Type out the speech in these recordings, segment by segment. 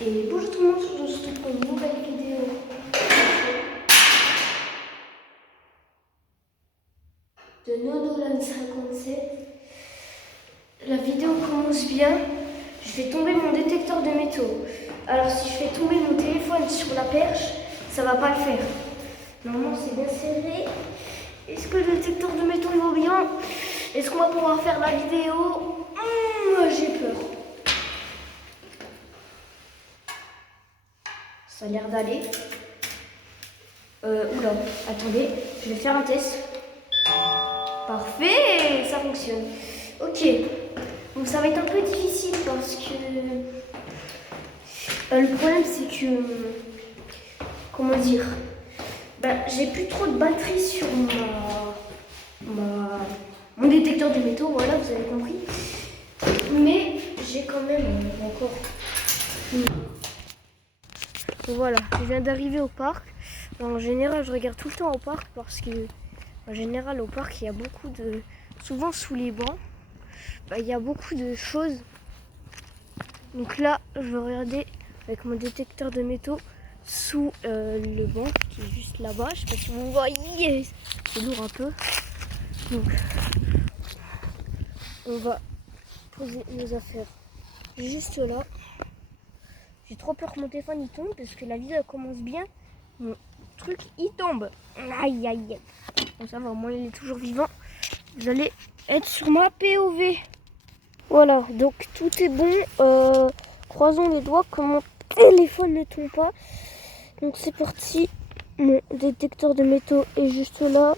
Et bonjour tout le monde, je vous retrouve pour une nouvelle vidéo de Nodolan 57. La vidéo commence bien. Je fais tomber mon détecteur de métaux. Alors si je fais tomber mon téléphone sur la perche, ça va pas le faire. Normalement c'est bien serré. Est-ce que le détecteur de métaux il va bien? Est-ce qu'on va pouvoir faire la vidéo? J'ai peur. Ça a l'air d'aller. Oula, attendez, je vais faire un test. Parfait, ça fonctionne. Ok, donc ça va être un peu difficile parce que le problème c'est que, comment dire, j'ai plus trop de batterie sur mon détecteur de métaux, voilà, vous avez compris. Mais j'ai quand même encore... Voilà, je viens d'arriver au parc. En général, je regarde tout le temps au parc parce que, en général, au parc, il y a beaucoup de... Souvent, sous les bancs, il y a beaucoup de choses. Donc là, je vais regarder avec mon détecteur de métaux sous le banc qui est juste là-bas. Je sais pas si vous voyez, c'est lourd un peu. Donc, on va poser nos affaires juste là. J'ai trop peur que mon téléphone il tombe parce que la vidéo commence bien. Mon truc il tombe. Aïe aïe aïe. Bon ça va, au moins il est toujours vivant. Vous allez être sur ma POV. Voilà, donc tout est bon. Croisons les doigts que mon téléphone ne tombe pas. Donc c'est parti. Mon détecteur de métaux est juste là.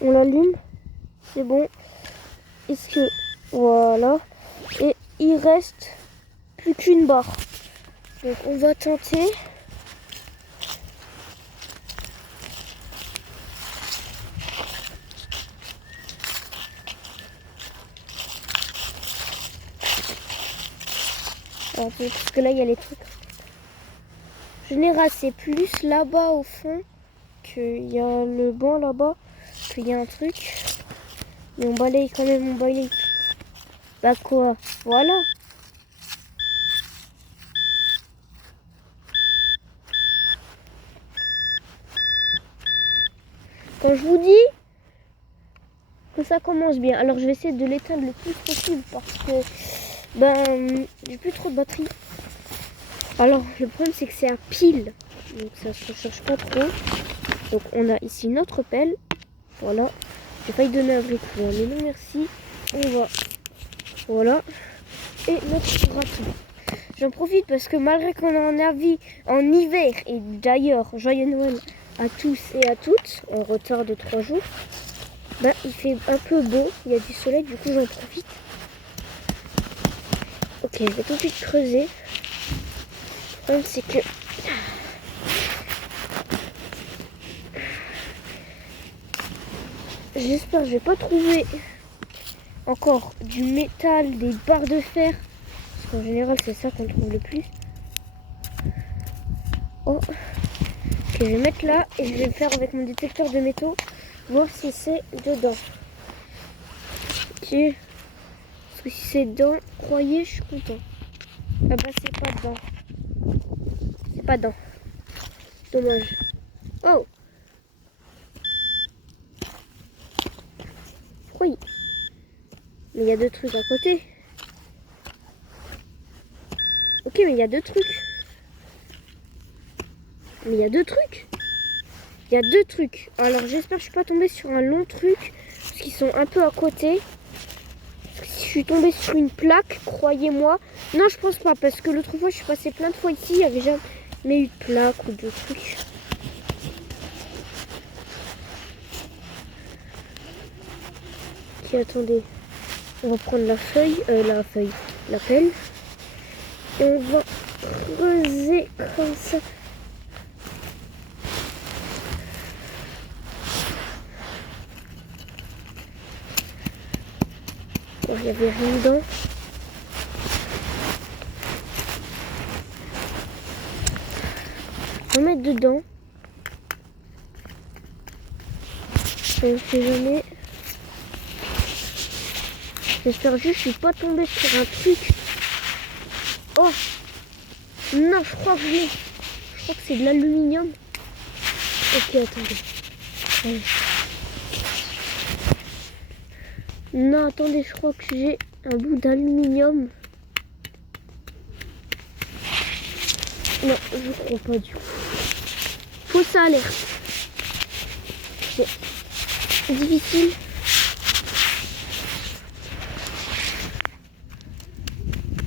On l'allume. C'est bon. Est-ce que... Voilà. Et il reste plus qu'une barre. Donc on va tenter. Alors, parce que là il y a les trucs. En général c'est plus là-bas au fond qu'il y a le banc là-bas, qu'il y a un truc. Mais on balaye quand même, on balaye. Bah quoi? Voilà. Quand je vous dis que ça commence bien, alors je vais essayer de l'éteindre le plus possible parce que j'ai plus trop de batterie. Alors le problème c'est que c'est à pile, donc ça se recharge pas trop. Donc on a ici notre pelle, voilà. J'ai failli donner un vrai coup, mais non merci. On va, voilà. Et notre râteau. J'en profite parce que malgré qu'on a un avis en hiver, et d'ailleurs joyeux Noël à tous et à toutes, en retard de 3 jours, il fait un peu beau, il y a du soleil, du coup j'en profite. Ok, je vais tout de suite creuser. Le problème c'est que... J'espère que je vais pas trouver encore du métal, des barres de fer, parce qu'en général c'est ça qu'on trouve le plus. Oh, ok, je vais mettre là et je vais le faire avec mon détecteur de métaux, voir si c'est dedans. Ok, parce que si c'est dedans, croyez, je suis content. Ah bah c'est pas dedans. C'est pas dedans. Dommage. Oh, oui. Mais il y a deux trucs à côté. Ok, mais il y a deux trucs. Mais il y a deux trucs. Il y a deux trucs. Alors j'espère que je suis pas tombée sur un long truc. Parce qu'ils sont un peu à côté. Parce que si je suis tombée sur une plaque, croyez-moi. Non, je pense pas. Parce que l'autre fois, je suis passée plein de fois ici. Il n'y avait jamais eu de plaque ou de trucs. Ok, attendez. On va prendre la pelle. Et on va creuser comme ça. Bon, il n'y avait rien dedans. On va mettre dedans. On ne sait jamais. J'espère juste que je suis pas tombée sur un truc. Oh! Non, je crois que c'est de l'aluminium. Ok, attendez. Allez. Non, attendez, je crois que j'ai un bout d'aluminium. Non, je crois pas du tout. Fausse alerte. C'est difficile.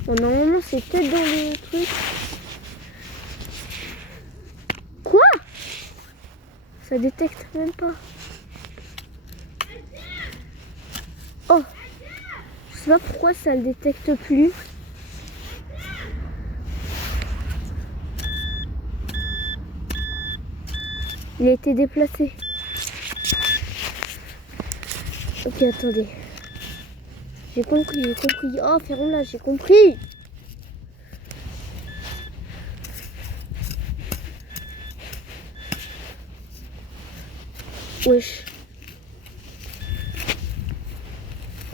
Bon, normalement, c'est peut-être dans le truc. Quoi? Ça détecte même pas. Oh, je sais pas pourquoi ça le détecte plus. Il a été déplacé. Ok, attendez. J'ai compris. Oh, fermons-la, j'ai compris. Wesh.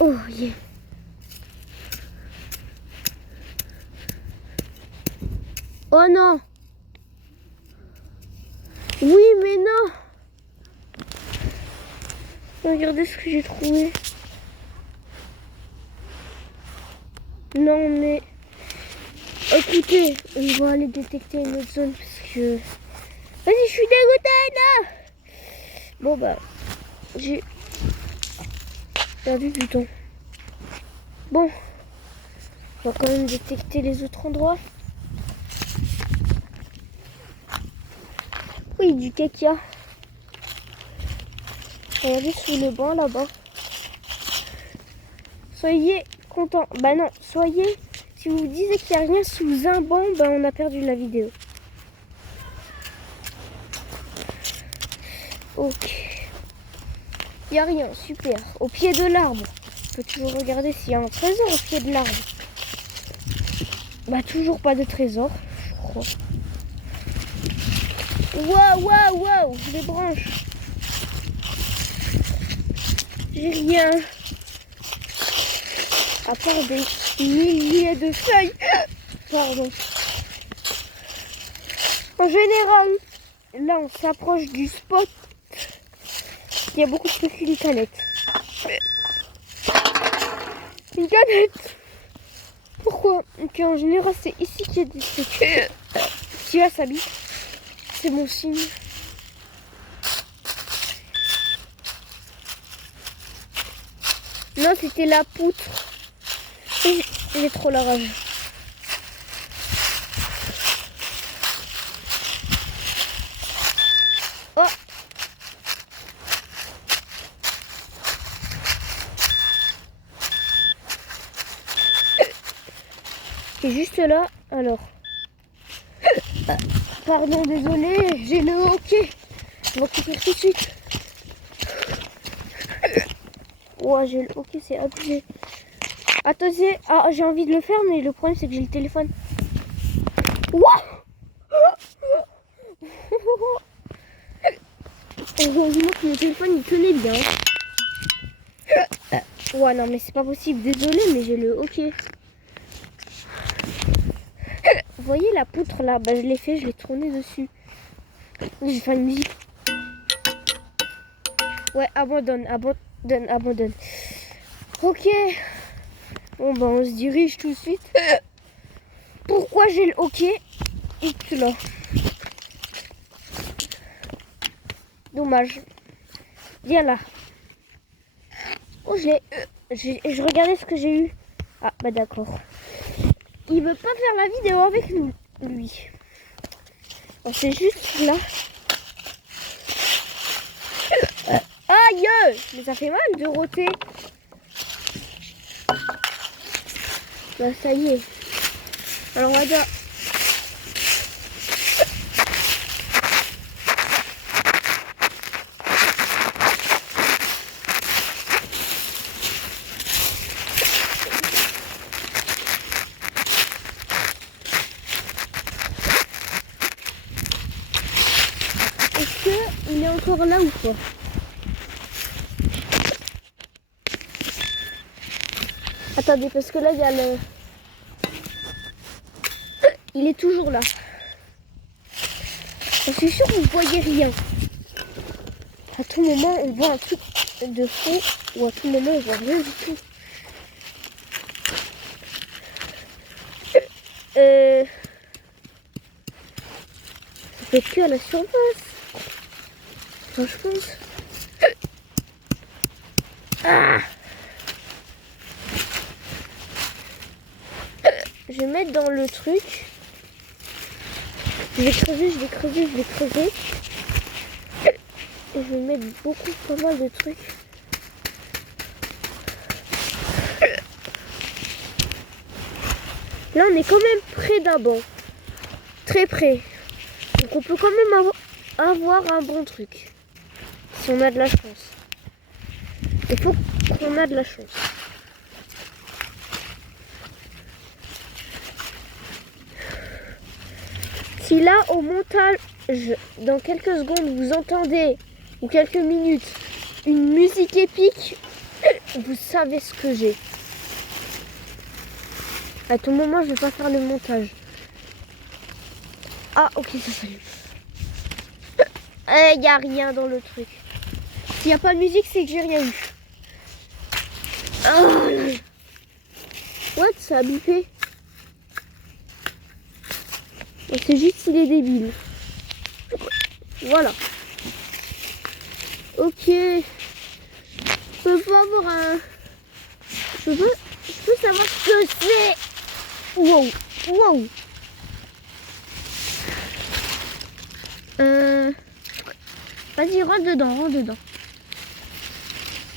Oh, yeah. Oh non. Oui, mais non. Regardez ce que j'ai trouvé. Non, mais... Écoutez, je vais aller détecter une autre zone parce que... Vas-y, je suis dégoûtée, là. Bon, bah... J'ai perdu du temps. Bon. On va quand même détecter les autres endroits. Oui, du caca. Regardez sous le banc là-bas. Soyez contents. Bah non, soyez... Si vous disiez qu'il n'y a rien sous un banc, bah on a perdu la vidéo. Ok. Il n'y a rien, super. Au pied de l'arbre. On peut toujours regarder s'il y a un trésor au pied de l'arbre. Bah toujours pas de trésor, je crois. Waouh, les branches. J'ai rien. À part des milliers de feuilles. Pardon. En général, là on s'approche du spot. Il y a beaucoup de trucs, une canette. Une canette. Pourquoi? Donc en général c'est ici qu'il y a des trucs. Si là ça bite, c'est mon signe. Non, c'était la poutre. J'ai trop la rage. Oh. C'est juste là, alors. Pardon, désolé, j'ai le hockey. Je vais couper tout de suite. Ouais, j'ai le hockey, c'est abusé. Attendez, ah, j'ai envie de le faire, mais le problème c'est que j'ai le téléphone. Waouh. Heureusement que mon téléphone il tenait bien. Ouais, non, mais c'est pas possible. Désolé, mais j'ai le hockey. Vous voyez la poutre là? Bah, je l'ai fait, je l'ai tourné dessus. J'ai fait une musique. Ouais, abandonne. Ok. Bon, bah, on se dirige tout de suite. Pourquoi j'ai le hockey? Et là. Dommage. Viens là. Oh, je regardais ce que j'ai eu. Ah, bah d'accord. Il veut pas faire la vidéo avec nous, lui. Oh, c'est juste là. Aïe! Mais ça fait mal de roter. Bah ça y est. Alors on va dire... Est-ce qu'il est encore là ou pas? Attendez, parce que là, il y a le... il est toujours là. Je suis sûre que vous ne voyez rien. À tout moment, on voit un truc de fond ou à tout moment, on voit rien du tout. Ça peut être que à la surface. Enfin, je pense. Ah, je vais mettre dans le truc. Je vais creuser. Et je vais mettre pas mal de trucs. Là, on est quand même près d'un banc. Très près. Donc on peut quand même avoir un bon truc. Si on a de la chance. Il faut qu'on a de la chance. Si là, au montage, dans quelques secondes, vous entendez, ou quelques minutes, une musique épique, vous savez ce que j'ai. À tout moment, je vais pas faire le montage. Ah, ok, ça s'allume. Il n'y a rien dans le truc. S'il n'y a pas de musique, c'est que j'ai rien eu. Oh, what, ça a bipé. C'est juste qu'il est débile. Voilà. Ok. Je peux pas avoir un... Je peux savoir ce que c'est. Wow. Vas-y, rentre dedans.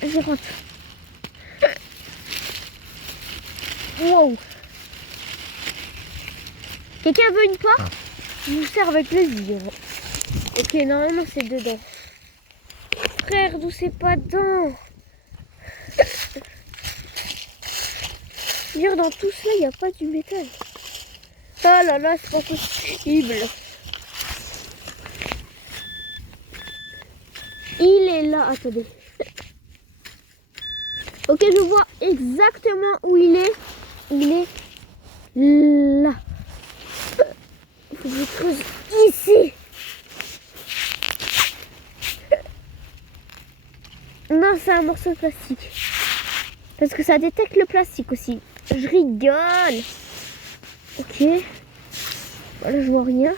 Vas-y, rentre. Wow. Quelqu'un veut une porte? Je vous sers avec plaisir. Ok, normalement c'est dedans. Frère, d'où c'est pas dedans? Dire dans tout cela, il n'y a pas du métal. Ah là là, c'est pas possible. Il est là, attendez. Ok, je vois exactement où il est. Il est là. Faut que je creuse ici. Non, c'est un morceau de plastique. Parce que ça détecte le plastique aussi. Je rigole. Ok. Voilà, je vois rien.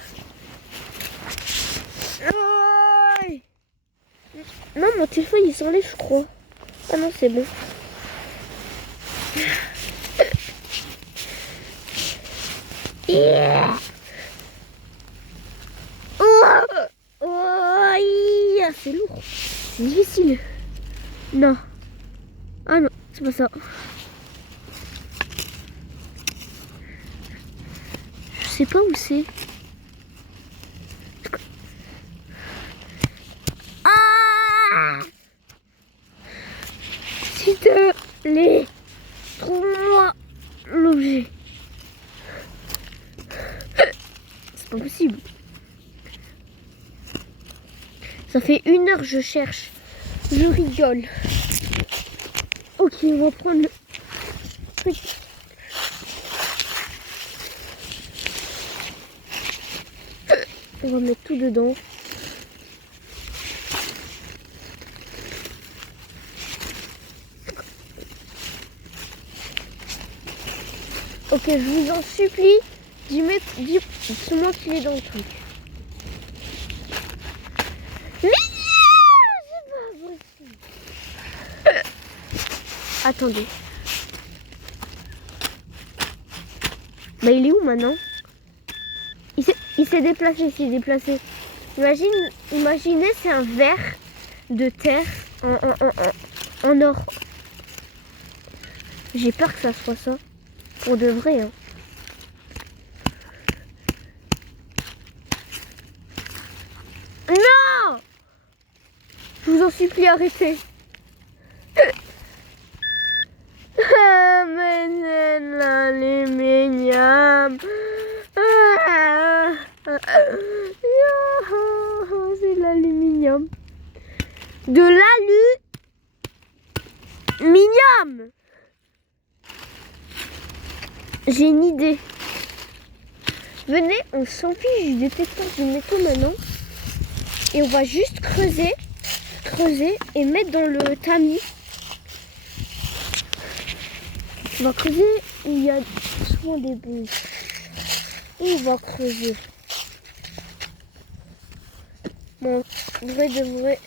Aïe. Non, mon téléphone il s'enlève, je crois. Ah non, c'est bon. Yeah. Oh, c'est lourd. C'est difficile. Non. Ah non, c'est pas ça. Je sais pas où c'est. Ah! S'il te plaît, trouve-moi l'objet. C'est pas possible. Ça fait 1 heure que je cherche. Je rigole. Ok, on va prendre le truc. On va mettre tout dedans. Ok, je vous en supplie, dis-moi qu'il est dans le truc. Mais c'est pas possible. Attendez. Bah il est où maintenant? Il s'est déplacé, Imaginez, c'est un verre de terre en or. J'ai peur que ça soit ça. Pour de vrai, hein. Non! Je vous en supplie, arrêtez. Ah, mais c'est l'aluminium. C'est l'aluminium. De l'aluminium. J'ai une idée. Venez, on s'en fiche du détecteur de métaux maintenant. Et on va juste creuser et mettre dans le tamis. On va creuser où il y a souvent des boules. Et on va creuser. Bon, vrai de vrai.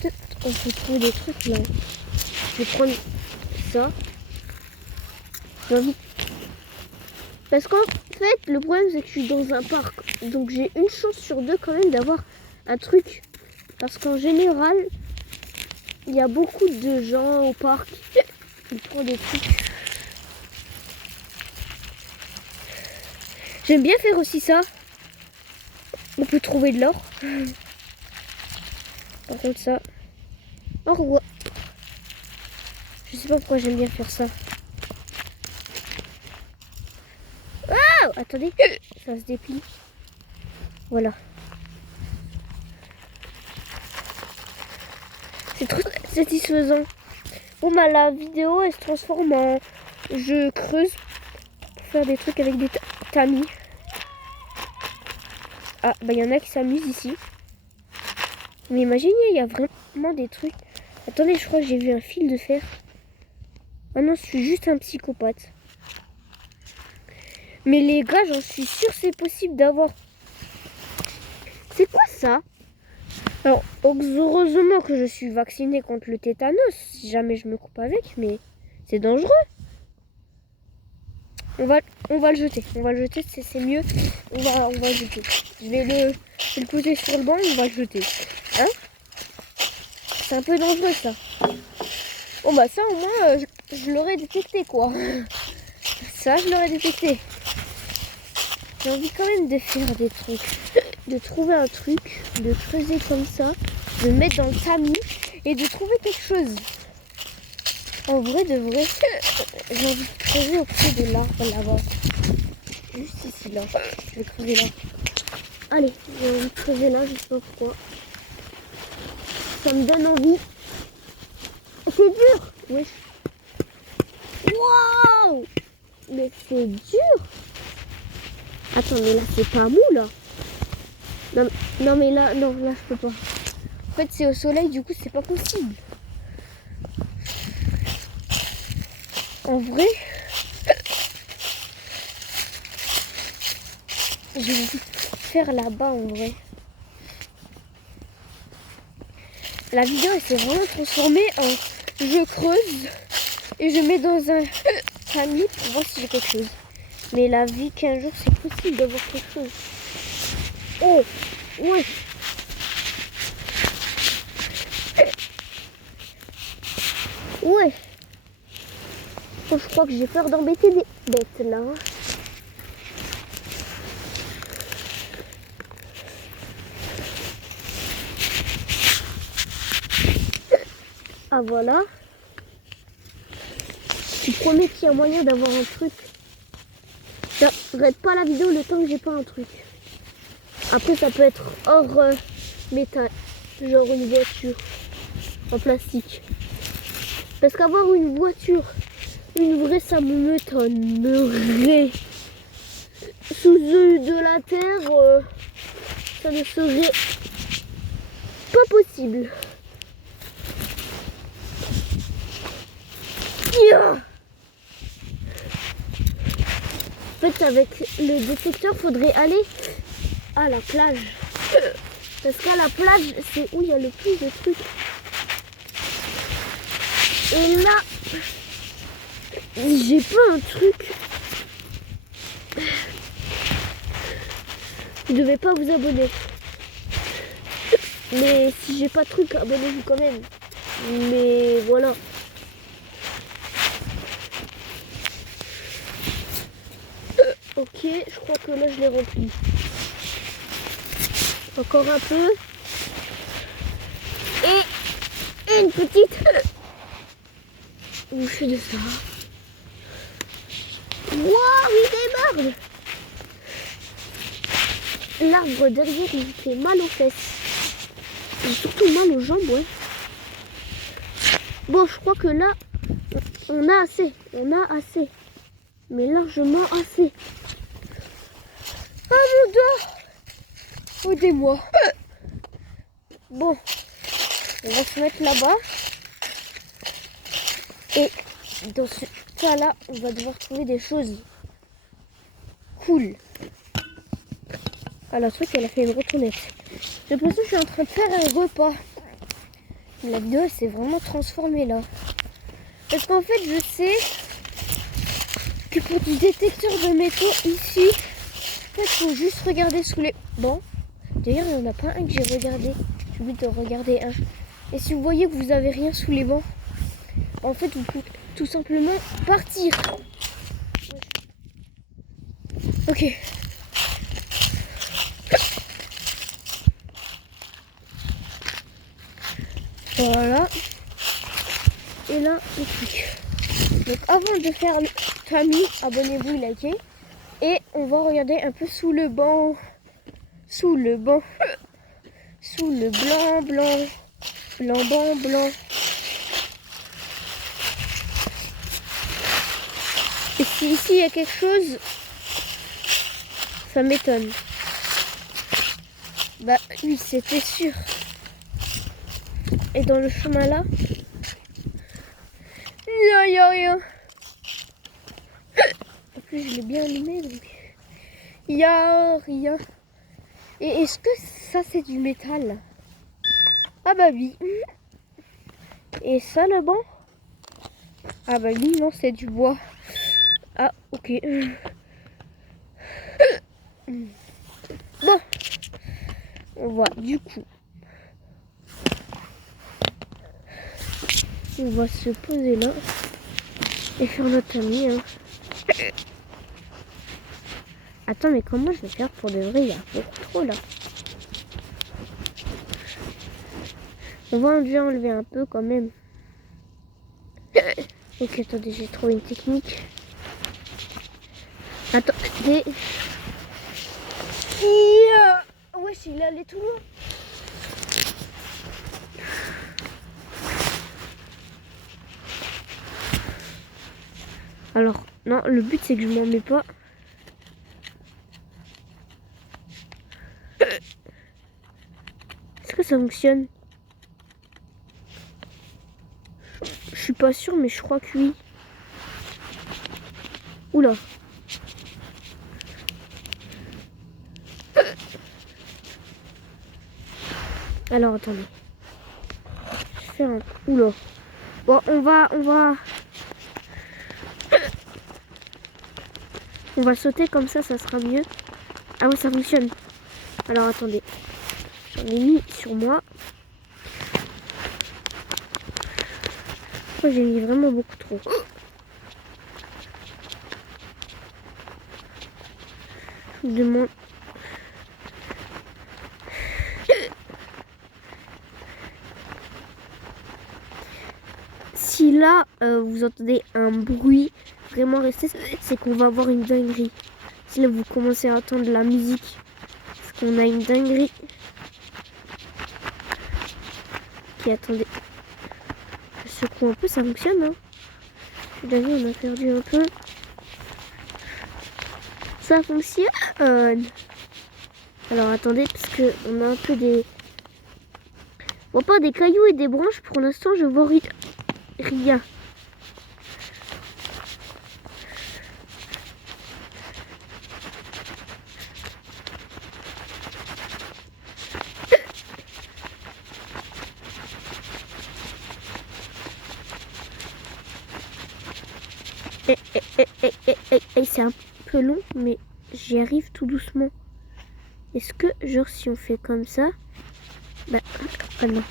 Peut-être on peut trouver des trucs là. Je vais prendre ça. J'ai envie. Parce qu'en fait, le problème c'est que je suis dans un parc. Donc j'ai une chance sur deux quand même d'avoir un truc. Parce qu'en général, il y a beaucoup de gens au parc qui prennent des trucs. J'aime bien faire aussi ça. On peut trouver de l'or. Par contre ça. Au revoir. Je sais pas pourquoi j'aime bien faire ça. Oh, attendez, ça se déplie. Voilà. C'est trop satisfaisant. Bon bah la vidéo elle se transforme en je creuse pour faire des trucs avec des tamis. Ah bah il y en a qui s'amusent ici. Mais imaginez, il y a vraiment des trucs. Attendez, je crois que j'ai vu un fil de fer. Ah non, je suis juste un psychopathe. Mais les gars, j'en suis sûre c'est possible d'avoir... C'est quoi ça? Alors, heureusement que je suis vaccinée contre le tétanos, si jamais je me coupe avec, mais c'est dangereux. On va le jeter, c'est mieux. On va le jeter. Je vais le poser sur le banc et on va le jeter. Hein? C'est un peu dangereux ça. Bon bah ça au moins je l'aurais détecté quoi. Ça je l'aurais détecté. J'ai envie quand même de faire des trucs. De trouver un truc, de creuser comme ça, de mettre dans le tamis et de trouver quelque chose. En vrai de vrai, j'ai envie de creuser au pied de l'arbre là-bas. Juste ici là. Je vais creuser là. Allez, j'ai envie de creuser là, je sais pas pourquoi. Ça me donne envie. C'est dur. Oui. Waouh. Mais c'est dur. Attends, mais là c'est pas mou là. Non mais là, non, là je peux pas. En fait c'est au soleil, du coup c'est pas possible. En vrai, j'ai envie de faire là-bas en vrai. La vidéo elle s'est vraiment transformée en je creuse et je mets dans un tamis pour voir si j'ai quelque chose. Mais la vie qu'un jour c'est possible d'avoir quelque chose. Oh, ouais. Ouais. Oh, je crois que j'ai peur d'embêter des bêtes là. Ah voilà. Je promets qu'il y a moyen d'avoir un truc. J'arrête pas la vidéo le temps que j'ai pas un truc. Après ça peut être hors métal. Genre une voiture en plastique. Parce qu'avoir une voiture, une vraie, ça m'étonnerait. Sous de la terre, ça ne serait pas possible. Yeah. En fait, avec le détecteur, faudrait aller à la plage. Parce qu'à la plage, c'est où il y a le plus de trucs. Et là, j'ai pas un truc. Vous devez pas vous abonner. Mais si j'ai pas de truc, abonnez-vous quand même. Mais voilà. Ok, je crois que là je l'ai rempli. Encore un peu. Et une petite bouchée de ça. Waouh, il déborde. L'arbre derrière il fait mal aux fesses. Et surtout mal aux jambes, ouais. Bon, je crois que là, on a assez. On a assez. mais largement assez. Ah mon dos! Aidez-moi. Bon, on va se mettre là-bas. Et dans ce cas-là, on va devoir trouver des choses cool. Ah, la truc, elle a fait une retournette. J'ai l'impression que je suis en train de faire un repas. La vidéo s'est vraiment transformée là. Parce qu'en fait, je sais que pour du détecteur de métaux ici, en fait, il faut juste regarder sous les bancs. D'ailleurs, il n'y en a pas un que j'ai regardé. J'ai oublié de regarder un. Et si vous voyez que vous n'avez rien sous les bancs, en fait, vous pouvez tout simplement partir. Ok. Voilà. Et là, le truc. Donc avant de faire le tamis, abonnez-vous, likez. Et on va regarder un peu sous le banc. Sous le banc. Sous le blanc, blanc. Blanc, blanc, blanc. Et si ici il y a quelque chose, ça m'étonne. Bah oui, c'était sûr. Et dans le chemin là, il n'y a rien. En plus, je l'ai bien allumé, donc il n'y a rien. Et est-ce que ça, c'est du métal? Ah bah oui. Et ça, le banc? Ah bah oui, non, c'est du bois. Ah, ok. Bon. On va, du coup, on va se poser là et faire notre tamis. Hein. Attends, mais comment je vais faire pour de vrai? Il y a beaucoup trop là. On va déjà enlever un peu quand même. Ok, attendez, j'ai trouvé une technique. Attendez. Wesh, il est allé tout loin. Alors, non, le but c'est que je m'en mets pas. Est-ce que ça fonctionne? Je suis pas sûre, mais je crois que oui. Oula. Alors, attendez. Je vais faire un... Oula. Bon, on va sauter comme ça sera mieux. Ah ouais, ça fonctionne. Alors, attendez. J'en ai mis sur moi. Moi, j'ai mis vraiment beaucoup trop. Je me demande... Si là, vous entendez un bruit, vraiment restez, c'est qu'on va avoir une dinguerie. Si là, vous commencez à entendre la musique, parce qu'on a une dinguerie. Ok, attendez. Je secoue un peu, ça fonctionne, hein. Déjà vu, on a perdu un peu. Ça fonctionne. Alors, attendez, parce que on a un peu des... Bon, pas des cailloux et des branches, pour l'instant, je vois rien. Et c'est un peu long, mais j'y arrive tout doucement. Est-ce que, genre, si on fait comme ça, bah, ah non.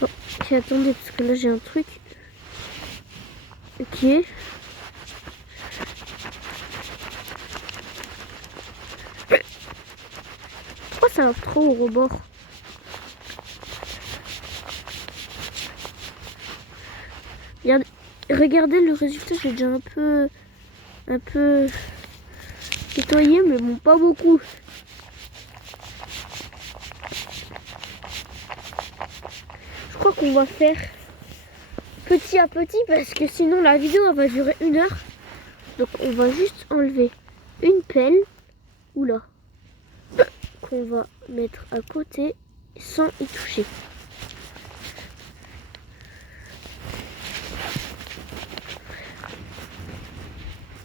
Bon, ok, attendez, parce que là j'ai un truc. Ok. Pourquoi ça va trop au rebord? Regardez le résultat, j'ai déjà un peu nettoyé, mais bon, pas beaucoup. Je crois qu'on va faire petit à petit parce que sinon la vidéo elle va durer 1 heure. Donc on va juste enlever une pelle, oula, qu'on va mettre à côté sans y toucher.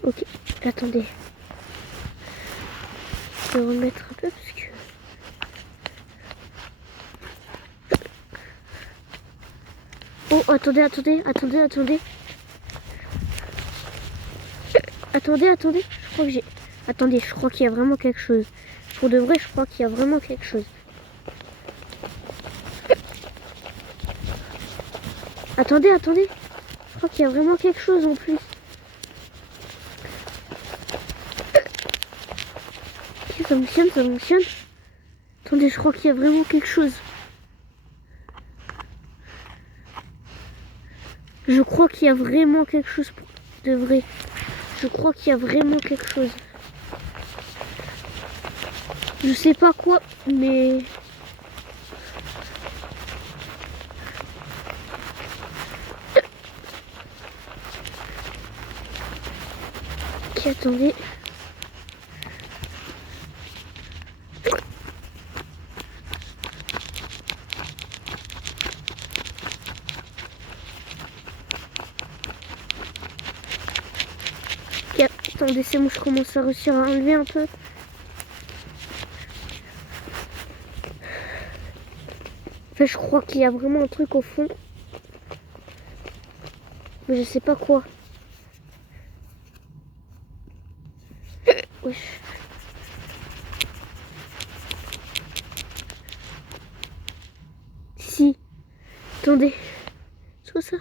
Ok, attendez. Je vais remettre un peu parce que... Oh, attendez. Attendez. Je crois que j'ai... Attendez, je crois qu'il y a vraiment quelque chose. Pour de vrai, je crois qu'il y a vraiment quelque chose. Attendez. Je crois qu'il y a vraiment quelque chose en plus. Ok, ça fonctionne. Attendez, je crois qu'il y a vraiment quelque chose. Je crois qu'il y a vraiment quelque chose de vrai. Je crois qu'il y a vraiment quelque chose. Je sais pas quoi, mais... Ok, attendez. Ok, attendez, c'est bon, je commence à réussir à enlever un peu. Enfin, je crois qu'il y a vraiment un truc au fond. Mais je sais pas quoi. Wesh. Si. Attendez. C'est quoi ça?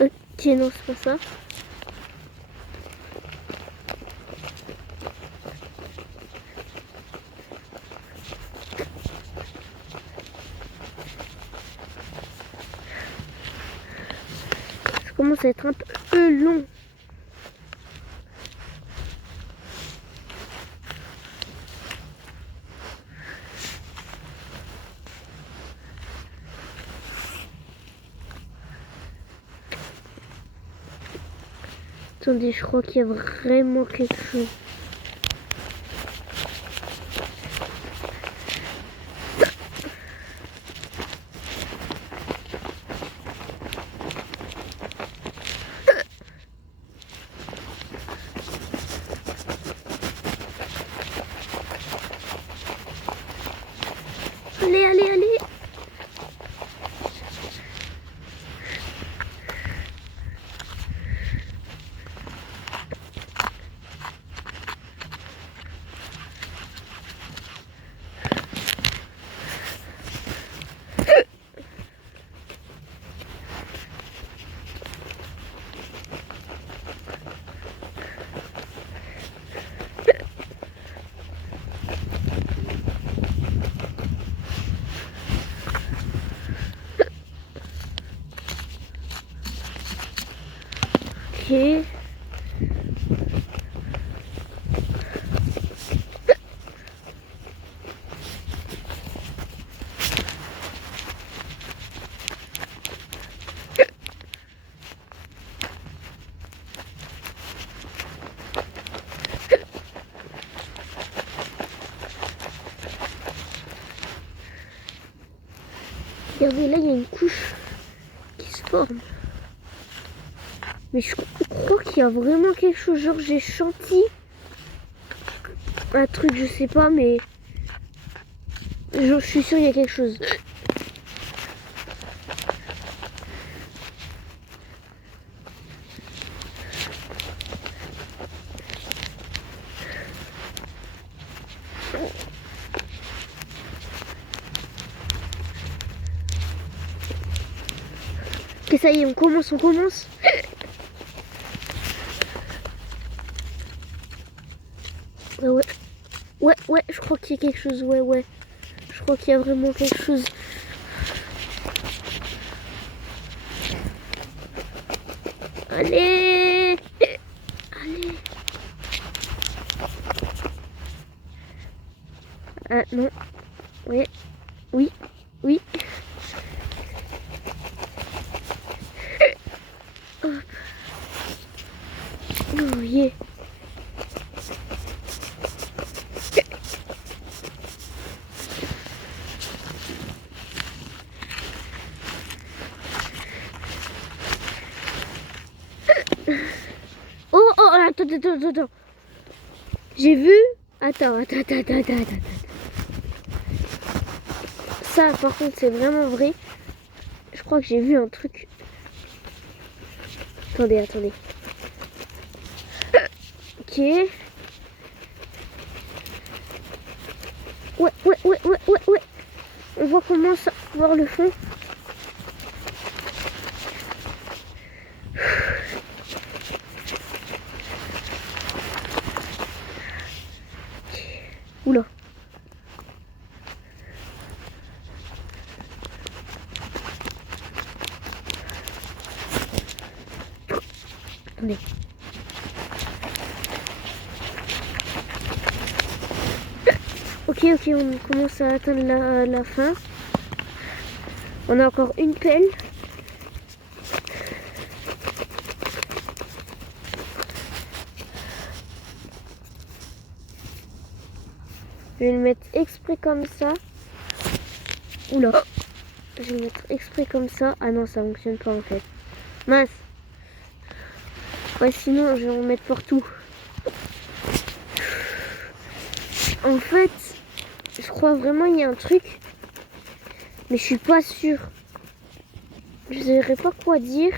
Ok, non, c'est pas ça. Ça commence à être un peu long. Attendez, je crois qu'il y a vraiment quelque chose. Allez. Ok. Regardez, là, il y a une couche qui se forme. Mais je crois qu'il y a vraiment quelque chose. Genre, j'ai senti un truc, je sais pas, mais... Je suis sûre qu'il y a quelque chose. Ok, ça y est, on commence. Ouais, je crois qu'il y a quelque chose, ouais. Je crois qu'il y a vraiment quelque chose. Allez. Ah non. Ouais. Oui. Oh, yeah. Oh, oh, attends. J'ai vu. Attends. Ça, par contre, c'est vraiment vrai. Je crois que j'ai vu un truc. Attendez. Ok. Ouais. On voit comment ça, voir le fond. Oula. Attendez. Ok, on commence à atteindre la fin. On a encore une pelle. Je vais le mettre exprès comme ça. Oula. Je vais le mettre exprès comme ça. Ah non, ça fonctionne pas en fait. Mince. Ouais, sinon je vais en mettre partout. En fait, je crois vraiment il y a un truc. Mais je suis pas sûre. Je ne saurais pas quoi dire.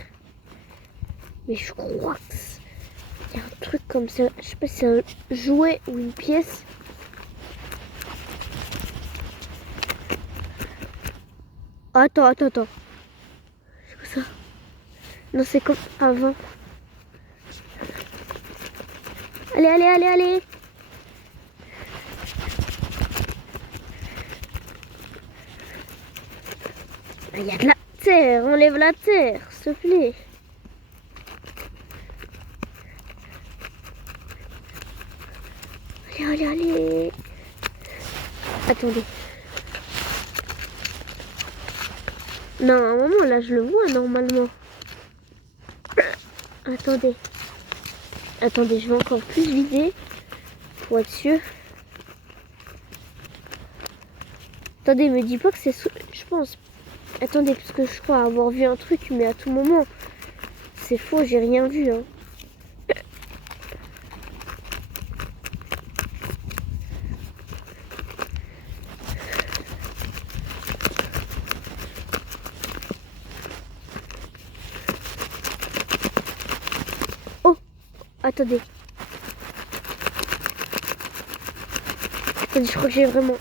Mais je crois qu'il y a un truc comme ça. Je sais pas si c'est un jouet ou une pièce. Attends. C'est quoi ça? Non, c'est comme avant. Allez. Il y a de la terre. Enlève la terre, s'il te plaît. Allez. Attendez. Non, à un moment, là, je le vois normalement. Attendez, je vais encore plus vider pour être sûr. Attendez, me dis pas que c'est... Je pense... Attendez, parce que je crois avoir vu un truc, mais à tout moment, c'est faux, j'ai rien vu. Hein. Oh, attendez. Je crois que j'ai vraiment...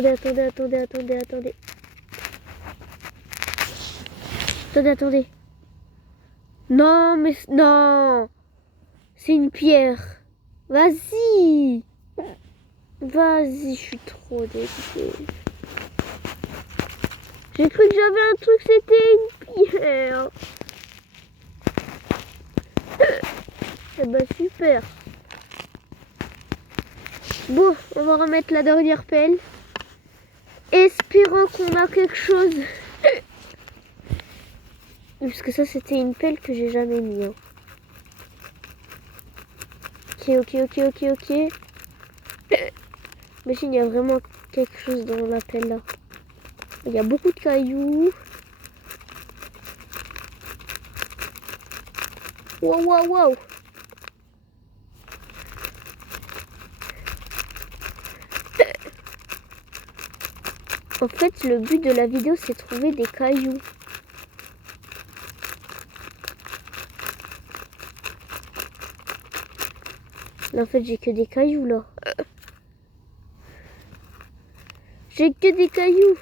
Attendez. Non, mais... Non. C'est une pierre. Vas-y, je suis trop dégoûtée. J'ai cru que j'avais un truc, c'était une pierre. Eh ben super. Bon, on va remettre la dernière pelle. Espérons qu'on a quelque chose. Parce que ça, c'était une pelle que j'ai jamais mis. Hein. Ok. Mais il y a vraiment quelque chose dans la pelle là. Il y a beaucoup de cailloux. Wow. En fait, le but de la vidéo, c'est de trouver des cailloux. Là, en fait, j'ai que des cailloux, là. J'ai que des cailloux.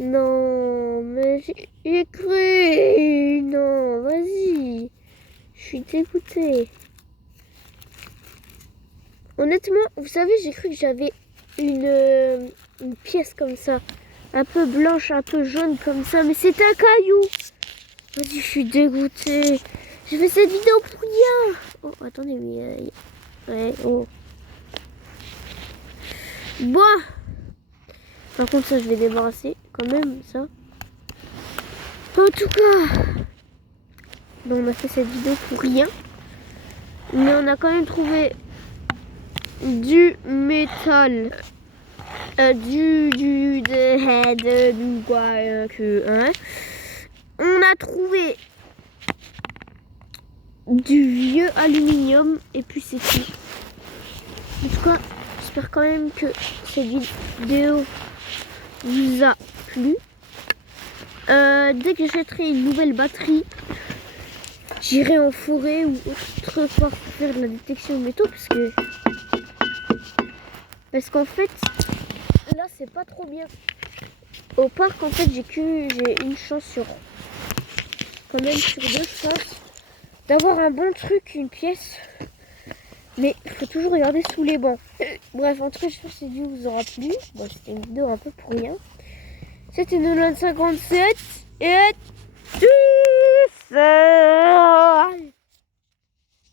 Non, mais j'ai cru. Non, vas-y. Je suis dégoûtée. Honnêtement, vous savez, j'ai cru que j'avais une pièce comme ça. Un peu blanche, un peu jaune comme ça. Mais c'est un caillou. Vas-y, je suis dégoûtée. J'ai fait cette vidéo pour rien. Oh, attendez, mais... ouais, oh. Bon. Par contre, ça, je vais débarrasser quand même, ça. En tout cas, donc on a fait cette vidéo pour rien. Mais on a quand même trouvé du métal. Du quoi que... Hein. On a trouvé du vieux aluminium et puis c'est tout. En tout cas, j'espère quand même que cette vidéo vous a plu. Dès que j'achèterai une nouvelle batterie, j'irai en forêt ou autre part pour faire de la détection de métaux parce qu'en fait là c'est pas trop bien. Au parc en fait j'ai une chance sur quand même sur 2 chances d'avoir un bon truc, une pièce. Mais il faut toujours regarder sous les bancs. Bref, en tout cas, j'espère que cette vidéo vous aura plu. Bon, c'était une vidéo un peu pour rien. C'était 9057 et tchuss.